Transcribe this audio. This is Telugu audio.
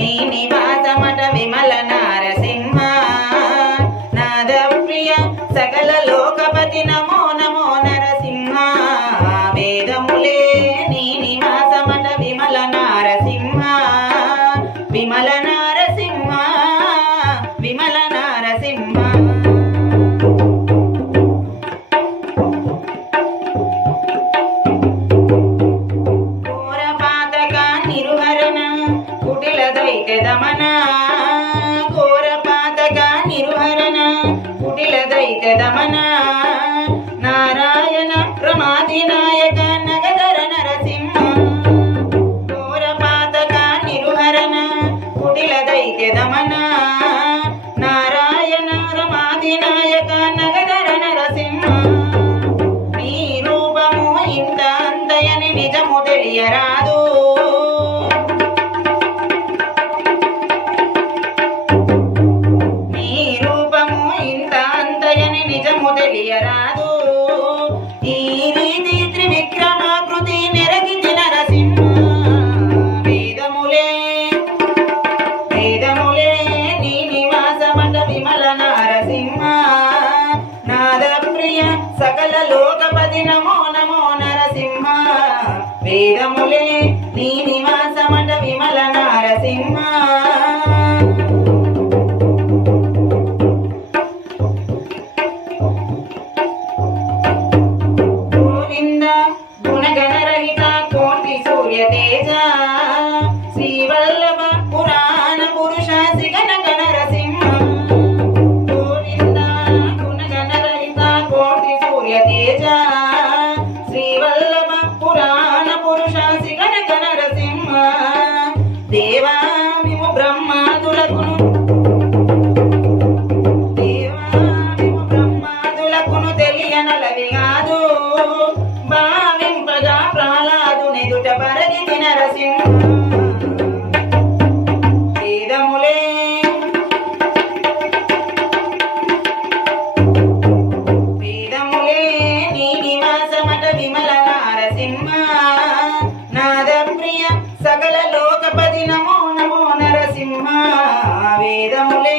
నీ నివాసమట విమల నారసింహ నాద ప్రియ సకల లోకపతి నమో నమో నరసింహ వేదములే నీ నివాసమట విమల నారసింహ విమల నారసింహ విమల నారసింహ దమన ఘోర పాతక నిర్వహరణ కుటిల దైత దమన నారాయణ ప్రమాదినాయక నగధర నరసింహ ఘోర పాతక నిర్వహరణ కుటిల దైత దమన నారాయణ ప్రమాదినాయక నగధర నరసింహ నీ రూపము ఇంత అంతయని నిజము తెలియరాదు తెలియరాదు ఈ రీతి త్రివిక్రమాకృతి నెరగించి నరసింహ వేదములే నీ నివాసమట విమల నారసింహ నాద ప్రియ సకల లోకపతి నమో నమో నరసింహ వేదములే నీ నివాసమట విమల నారసింహ తేజ శ్రీవల్లభ పురాణ పురుష శ్రీగణ నరసింహ గోవింద గుణగణ రహిత కోటి సూర్య తేజ శ్రీవల్లభ పురాణ పురుష శ్రీగణ నరసింహ దేవా విము బ్రహ్మాదులకును తెలియనలవి కాదు భావింపగా ప్రహ్లాదుని దుట పరగితి నరసింహ వేదములే నీ నివాసమట విమల నారసింహ నాద ప్రియ సకల లోకపతి నమో నమో నరసింహ వేదములే